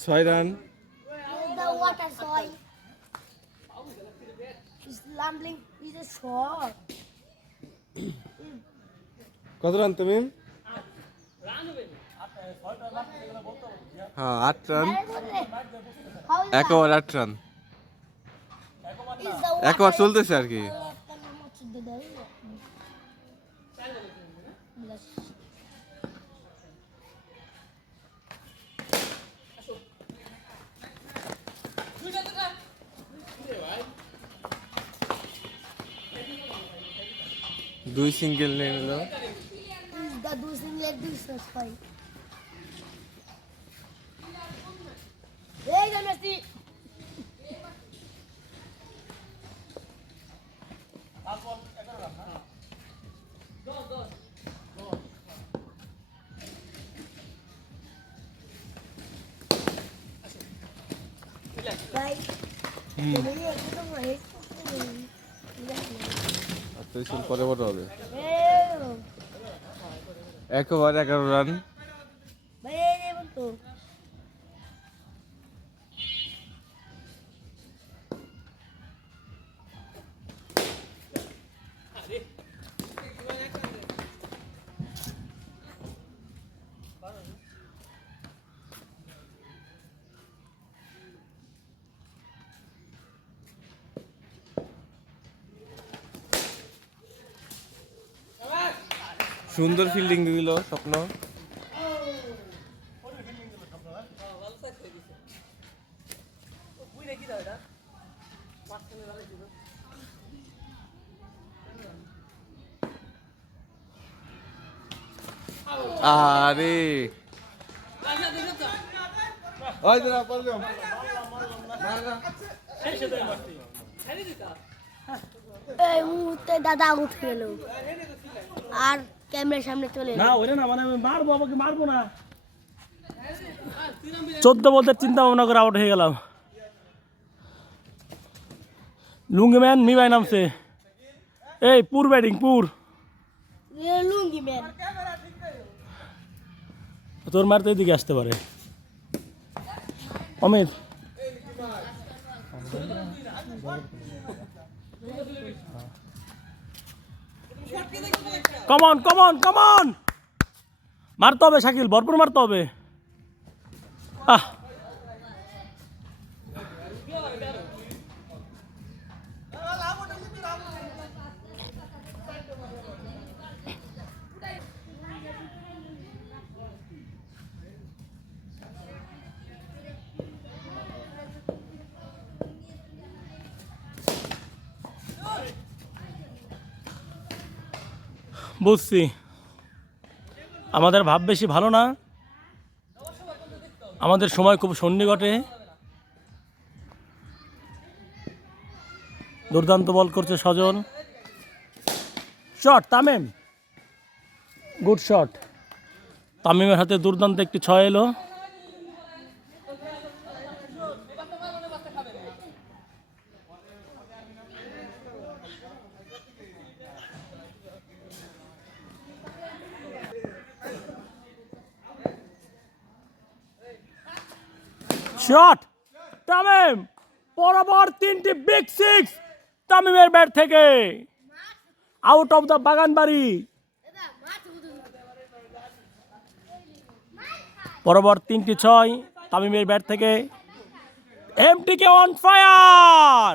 ছয় রান। কত রান তুমি? হ্যাঁ আট রান। একবার আট রান। একবার চলতেছে আর কি। দুই সিঙ্গেল নিয়ে নিল Is the losing leg পরে বড় হবে। একবার এক ওভার এগারো রান সুন্দর ফিল্ডিং দিল স্বপ্ন। আরে। ওই দাঁড়া পারলাম। এই মুহূর্তে দাদা উঠে গেল। আর ক্যামেরার সামনে চলে না ওরে না মানে মারবো আমাকে মারবো না। চোদ্দ বলতে চিন্তা ভাবনা করে আউট হয়ে গেলাম। লুঙ্গি ম্যান মিবাই নামছে। এই পুর ব্যাটিং পুর। লুঙ্গি ম্যান। তোর মারতে এদিকে আসতে পারে। অমিত। কমন কমন কমন মারতে হবে শাকিল ভরপুর মারতে হবে। আহ! বুঝছি। আমাদের ভাব বেশি ভালো না। আমাদের সময় খুব সন্নিকটে। দুর্দান্ত বল করছে Sajal shot, Tamim. Good shot. তামিমের হাতে দুর্দান্ত একটি ছয় এলো। শট তামিম, বরাবর তিনটি বিগ সিক্স তামিমের ব্যাট থেকে। আউট অফ দ্য বাগান বাড়ি বরাবর তিনটি ছয় তামিমের ব্যাট থেকে। এমটিকে অন ফায়ার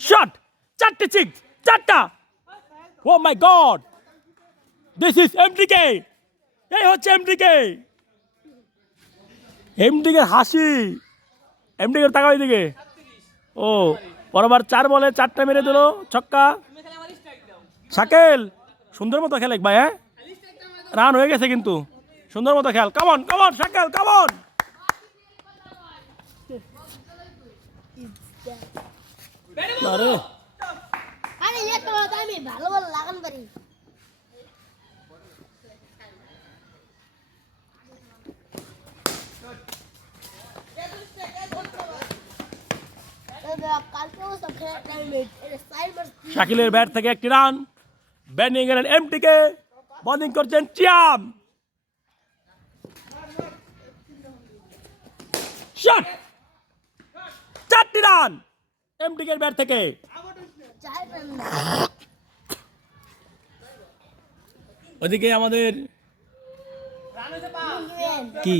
শট চারটে সিক্স চারটা। ও my god this is MTK এই হচ্ছে এমটিকে এমডিকে হাসি। এমডিকে তাকাও দিকে ও, বরাবর চার বলে চারটা মেরে দিল, ছক্কা। শাকেল, সুন্দর মতো খেলে ভাই হ্যাঁ? রান হয়ে গেছে কিন্তু। সুন্দর মতো খেল। কামন কামন শাকেল কামন আরে ইয়ে ভালো ভালো লাগান পারি কালকেও সব খেলা টাইম এটা সাইড মার শাকিলের ব্যাট থেকে একটি রান। ব্যাটিং এলেন এমটিকে বোলিং করছেন চিয়াম। শট! চারটি রান। এমডিকের ব্যাট থেকে। ওদিকে আমাদের কি?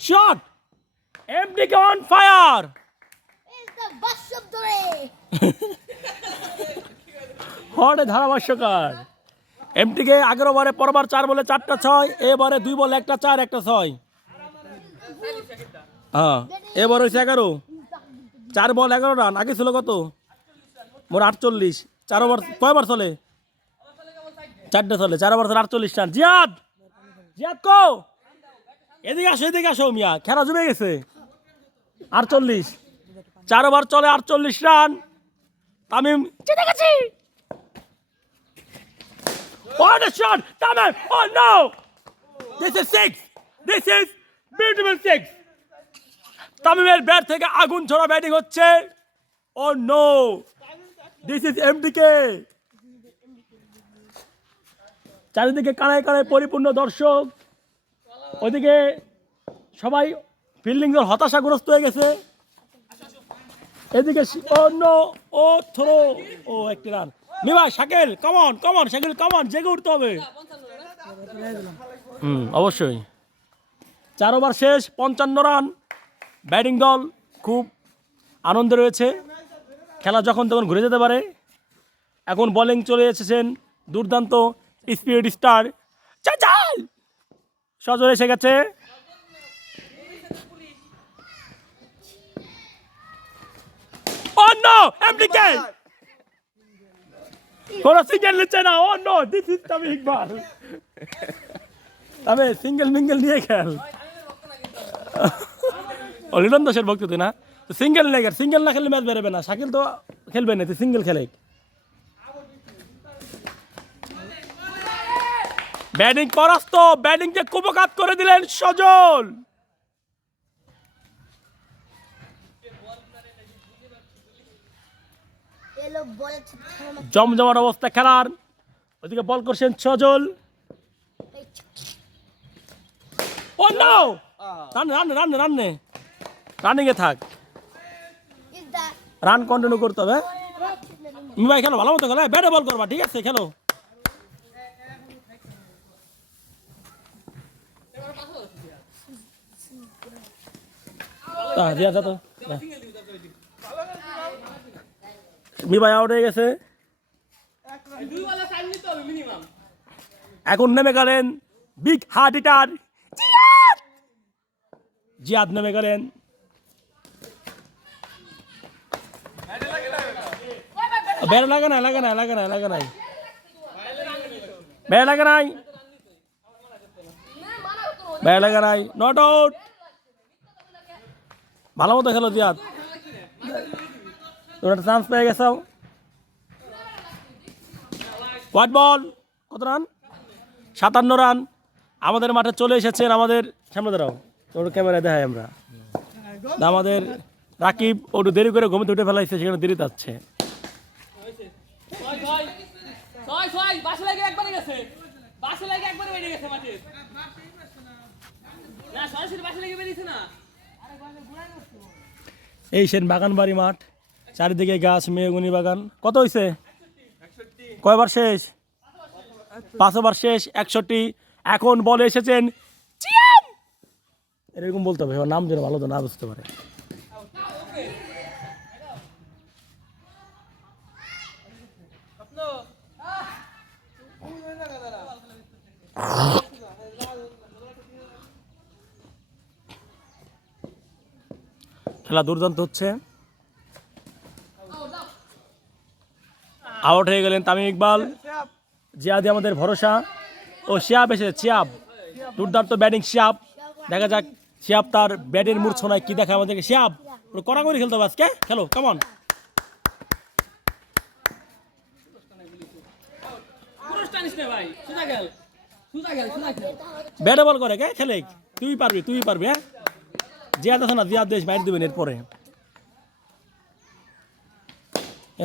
Shot MDK on fire It's the bus of the. হটে ধারাভাষ্যকার। এমটিকে আগের ওভারে পরবার চার বলে চারটা ছয় এবারে দুই বলে একটা চার একটা ছয়। হ্যাঁ এবার হয়েছে এগারো। চার বল এগারো রান আগে ছিল কত? মোর আটচল্লিশ। চার ওভার কয়বার চলে? চারটে চলে চার ওভার চলে আটচল্লিশ রান জিয়াদ জিয়াদ কো এদিকে আসো এদিকে আসো মিয়া খেলা জমে গেছে আটচল্লিশ চার ওভার চলে আটচল্লিশ রান তামিম জিতে গেছি What a shot! Tamam! Oh no! This is six! This is beautiful six! তামিমের ব্যাট থেকে আগুন ছড়া ব্যাটিং হচ্ছে oh no this is MDK চারিদিকে কানায় কানায় পরিপূর্ণ দর্শক। ওইদিকে সবাই ফিল্ডিং দল হতাশাগ্রস্ত হয়ে গেছে। এদিকে নো ও থ্রো ও একটি run. মিবা Shakil come on come on Shakil come on জেগে উঠতে হবে। হুম, অবশ্যই। চার ওভার শেষ, পঞ্চান্ন রান। ব্যাটিং দল খুব আনন্দে রয়েছে। খেলা যখন তখন ঘুরে যেতে পারে। এখন বোলিং চলে এসেছেন দুর্দান্ত স্পিড স্টার, চাচাল! সজল এসে গেছে। Oh! কোনো সিঙ্গেল নিচ্ছে না ও নো দিস তবে সিঙ্গেল মিঙ্গেল নিয়ে খেল। ভক্ত না? সিঙ্গেল সিঙ্গেল না খেললে ম্যাচ বেরোবে না। শাকিল তো খেলবে না, তুই সিঙ্গেল খেলে। ব্যাটিং পরাস্ত ব্যাটিংকে কুপকাত করে দিলেন সজল। জমজমাট অবস্থা খেলার। ওদিকে বল করছেন সজল। ও নাও রান রান রান রান নে। রানিং এ থাক। রান কন্টিনিউ করতে হবে ভাই খেলো, ভালো মতো খেলো ব্যাটে বল করবা, ঠিক আছে, খেলো। দিয়া যা তো। মি ভাই হয়ে গেছে। এখন নেমে গেলেন বিগ হার্ট হিটার জিয়াদ! নেমে গেলেন। বেড়া লাগে না লাগে না লাগে না লাগে নাই। বেড়া লাগে নাই। বেড়া লাগে নাই। নট আউট ভালো মতো খেলো জিয়াদ তোমরা চান্স পেয়ে গেছো। হোয়াইট বল কত রান? সাতান্ন রান। আমাদের মাঠে চলে এসেছেন আমাদের, সামনে দাঁড়াও, তোর ক্যামেরায় দেখাই আমরা। আমাদের রাকিব ওটু দেরি করে ঘুমে উঠে ফেলাইছে, সেখানে দেরি যাচ্ছে না। এই সেন বাগানবাড়ি মাঠ, চারিদিকে গাছ মেয়েগুনি বাগান। কত হয়েছে কয়বার শেষ? পাঁচবার শেষ, একষট্টি। এখন বলে এসেছেন এরকম বলতে হবে নাম যেন ভালো তো না বুঝতে পারে। খেলা দুর্দান্ত হচ্ছে। আউট হয়ে গেলেন তামিম ইকবাল। জিয়াদি আমাদের ভরসা। ও শিয়াব এসেছে, শিয়াব। দুর্দান্ত ব্যাটিং শিয়াব। দেখা যাক শিয়াব তার ব্যাটের মূর্ছনায় কি দেখা আমাদেরকে। শিয়াব কড়া কড়াকড়ি খেলতে হবে আজকে। খেলো কেমন ব্যাটে বল করে কে? খেলে। তুই পারবি তুই পারবি হ্যাঁ? জিয়াদ আছে না, জিয়াদ দেশ বাইরে দেবেন এরপরে।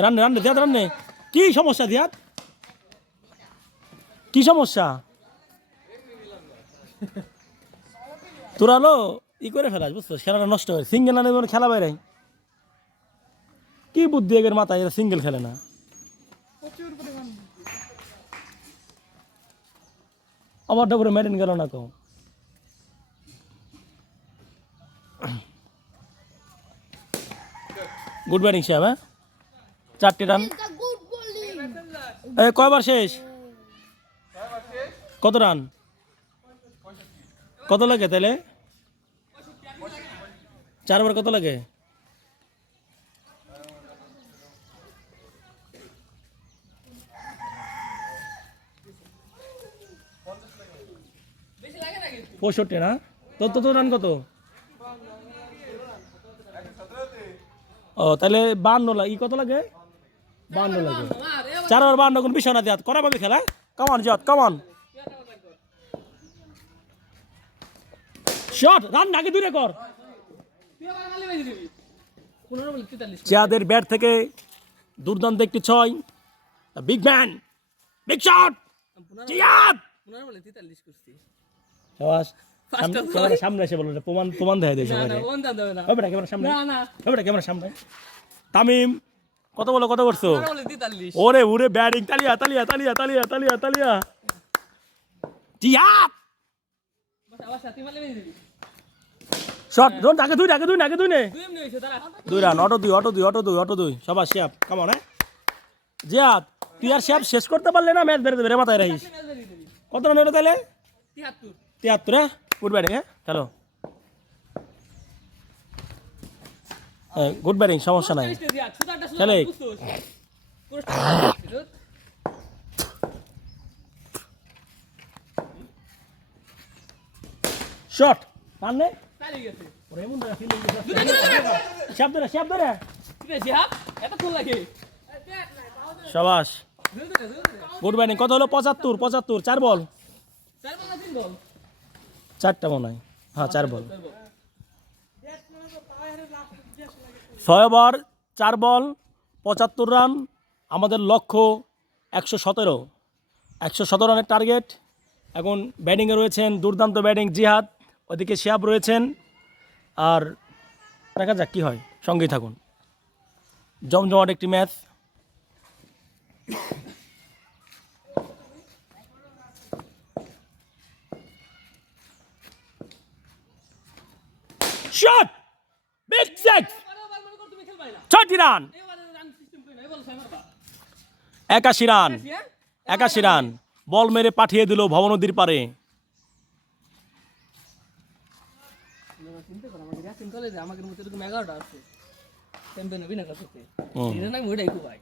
রান্নে রান্নে দিয়াত রান্নে কি সমস্যা দিয়াত কি সমস্যা? তোরা হলো ই করে ফেলাস, বুঝছ? খেলাটা নষ্ট হয় সিঙ্গেল না নেবে খেলা বাইরে। কি বুদ্ধি এগের মাথায়, এরা সিঙ্গেল খেলে না। আমারটা করে মেরিন গেল না কো গুড ব্যাটিং সাহেব হ্যাঁ চারটে রান কয়বার শেষ? কত রান কত লাগে তাহলে চারবার কত লাগে? পঁয়ষট্টি না? তোর তো রান কত? ও তাহলে বান্ন লাগে ই কত লাগে? বান্ন লাগে। চার ওভার বান্ন কোন বিষয় না দেওয়া করা পাবে খেলা? কমান জাত কমান শট রান আগে দূরে কর চেয়াদের ব্যাট থেকে দুর্দান্ত একটি ছয়। বিগ ম্যান বিগ শট তেতাল্লিশ করছি। সাবাস সামনে? এসে বলো প্রমাণ প্রমাণ দেয় দেয় সবাই না বন্ধ দেবে না। হবে না ক্যামেরা সামনে। না না। হবে ক্যামেরা সামনে। তামিম কত বলো কত করছ ওরে ওরে ব্যাটিং তালিয়া তালিয়া তালিয়া তালিয়া তালিয়া তালিয়া। শট দুই নে। রান অটো দুই অটো দুই অটো দুই অটো দুই। সবার শেপ কেমন হ্যাঁ জিয়াদ তুই আর শেপ শেষ করতে পারলে না ম্যাচ বেড়ে দেবে রে মাথায় রাখিস। কত রান হলো তাহলে? তিয়াত্তর। তিয়াত্তর হ্যাঁ গুড ব্যাটিং হ্যাঁ চলো গুড ব্যাটিং সমস্যা নাই। তাহলে? শট পারলে সবাস। গুড ব্যাটিং কত হলো? পঁচাত্তর পঁচাত্তর চার বল চার বল না তিন বল চারটা মনে হয়। হ্যাঁ চার বল। ছয় ওভার চার বল পঁচাত্তর রান। আমাদের লক্ষ্য একশো সতেরো। একশো সতেরো রানের টার্গেট। এখন ব্যাটিংয়ে রয়েছেন দুর্দান্ত ব্যাটিং জিহাদ। ওদিকে শিয়াব রয়েছেন। আর দেখা যাক কী হয়। সঙ্গেই থাকুন। জমজমাট একটি ম্যাচ। শট বিগ সিক্স ছয়টি রান একাশি রান একাশি রান বল মেরে পাঠিয়ে দিল ভবনদীর পারে চিন্তা কর আমাদের ইয়াসিন কলেজে আমাদের মতো এরকম এগারোটা আছে চ্যাম্পিয়ন হবি না কাছে হুম। এটা না। ওইটাই তো ভাই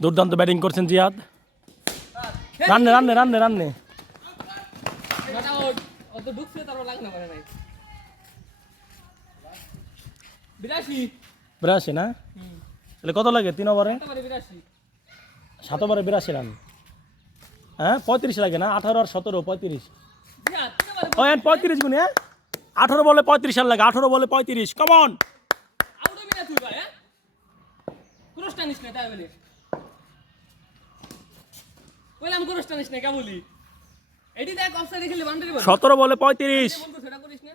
দুর্দান্ত ব্যাটিং করছেন জিয়াদ রান্নে রান্নে রান্নে রান্নে অত ঢুকছে তারপর লাগ না করে নাই বিরাশি। বিরাশি না? তাহলে কত লাগে তিন ওভারে? সাত ওভারে বিরাশি। রান। হ্যাঁ পঁয়ত্রিশ লাগে না? আঠারো আর সতেরো পঁয়ত্রিশ। ও এন পঁয়ত্রিশ গুণে? হ্যাঁ আঠারো বলে পঁয়ত্রিশ রান লাগে আঠারো বলে পঁয়ত্রিশ। কমন হ্যাঁ? ক্রসটা নিস না তাই বলি বললাম ক্রসটা নিস না কে বলি? এটি দেখ অফসাইডে খেলে বাউন্ডারি বল। সতেরো বলে পঁয়ত্রিশ। বন্ধু সেটা করিস না।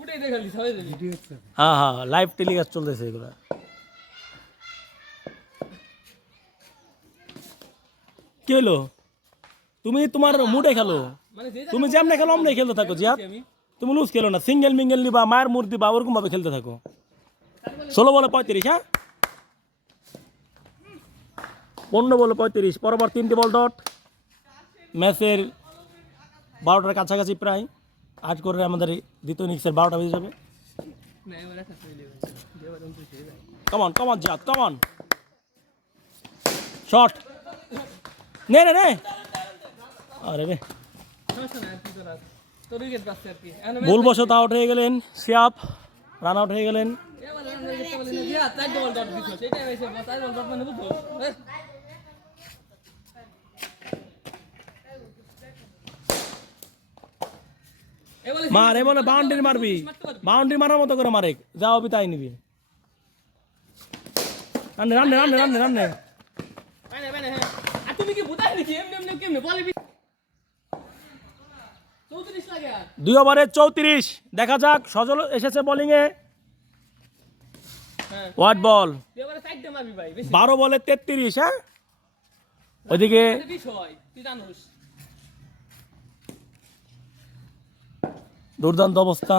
উঠেই দেখালি সবাই হ্যাঁ হ্যাঁ লাইভ টেলিকাস্ট চলতেছে এগুলো। কি হলো তুমি তোমার মুডে খেলো। মানে যে তুমি যেমনে খেলো অমনে খেলতে থাকো জিয়াদ তুমি লুজ খেলো না সিঙ্গেল মিঙ্গেল নিবা মায়ের মুর দিবা ওরকম ভাবে খেলতে থাকো। ষোলো বলে পঁয়ত্রিশ হ্যাঁ? পনেরো বলে পঁয়ত্রিশ পরপর তিনটে বল ডট। ম্যাচের বারোটার কাছাকাছি প্রায় আজ করে আমাদের এই দ্বিতীয় ইনিংসের বারোটা বেজে যাবে। না এবার একটা চলে যাবে এবার তুমি তুই যাবে come on come on Ziyad come on short নে রে রে আরে রে সমস্যা নাই আর কি করার তোর উইকেট পাচ্ছে আর কি এখন ভুলবশত আউট হয়ে গেলেন সিয়াপ রান আউট হয়ে গেলেন এবার আমরা দেখতে বলি না দিয়া চার ডবল ডট দিছো সেটাই হয়েছে চার ডবল ডট মানে বুঝছ এ, এ বলে মার এ বলে বাউন্ডারি মারবি। বাউন্ডারি মারার মতো করে মারে। যা হবি তাই নিবি। রান্নে রান্নে রান্নে রান্নে রান্নে এমনি এমনি দুই ওভারে চৌত্রিশ। দেখা যাক সজল এসেছে বোলিংয়ে ওয়াট বল বারো বলে তেত্রিশ হ্যাঁ? ওইদিকে বিষ হয় তুই জানোস দুর্দান্ত অবস্থা।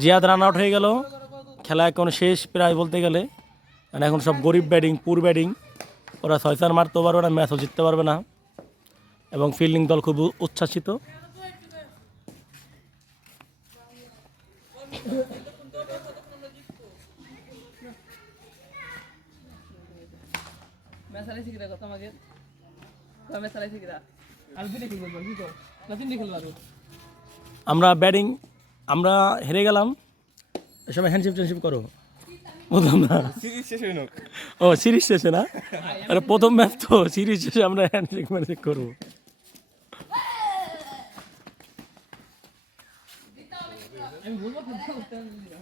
জিয়াদ রান আউট হয়ে গেল। খেলা এখন শেষ প্রায় বলতে গেলে। মানে এখন সব গরিব ব্যাটিং পুর ব্যাটিং ওরা ছয় চার মারতেও পারবে না ম্যাচও জিততে পারবে না। এবং ফিল্ডিং দল খুব উচ্ছ্বাসিত। ম্যাচ ম্যাচ আমরা ব্যাটিং আমরা হেরে গেলাম। সময় হ্যান্ডশিপ ট্যান্ডশিপ করো। না? সিরিজ শেষ ও সিরিজ শেষে না? আরে প্রথম ম্যাচ তো সিরিজ শেষে আমরা হ্যান্ডশেক ম্যান্ডশেক করব। 真的